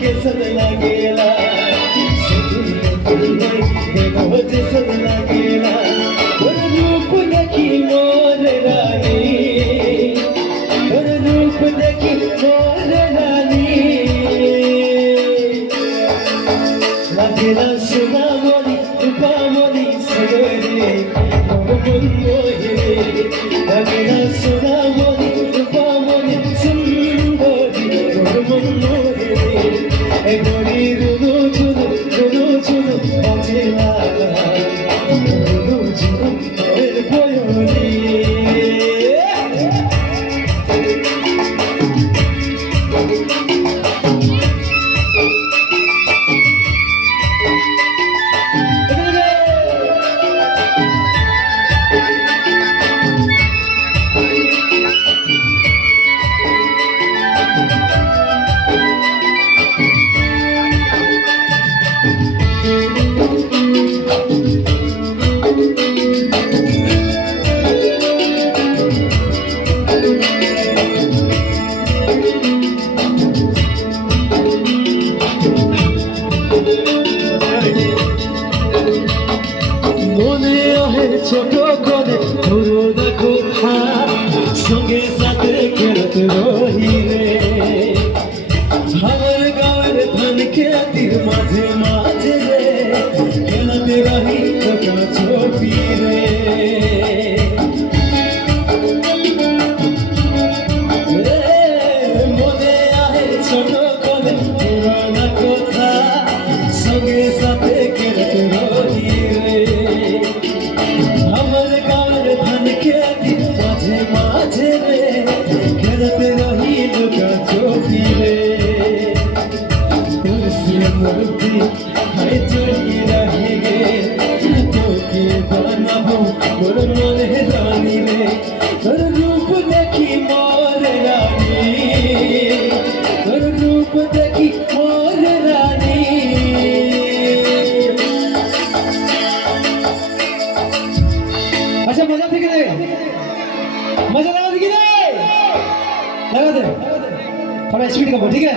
कैसन लागेला जैसन लागेला रूप देखी मोर रानी रूप देखी मोर रानी लागेला सुना मोरी रूपा मोरी सगरे मोर मोहे लागेला सुना मोरी रूपा मोरी सुंदरी मोर मोहे गोरी रुनु झुनु बाजेला रुनु झुनु তোর বয়নি ছোট করে ধরো দেখো সঙ্গে সাথে খেলতে রহি রে আমার গাঁয়ের ধান খেতির মাঝে মাঝে রে খেলাতে রহি তোকা ছোটি রে মনে আহে ছোট করে পুরানা কথা সঙ্গে সাথে খেলতে রহি রে আমার গাঁয়ের ধান খেতি মাঝে মাঝে রে খেলতে রহি লুকা চোখি রে তুলসী মূর্তি হাই চড়ি রহি গে তোকে বানাবো তোর মনে রানী রে তোর রূপ দেখি মোর রানী তোর রূপ দেখি মোর রানী अच्छा मजा ठीक है मजा लगा कि नहीं लगा दे थोड़ा स्पीड का ठीक है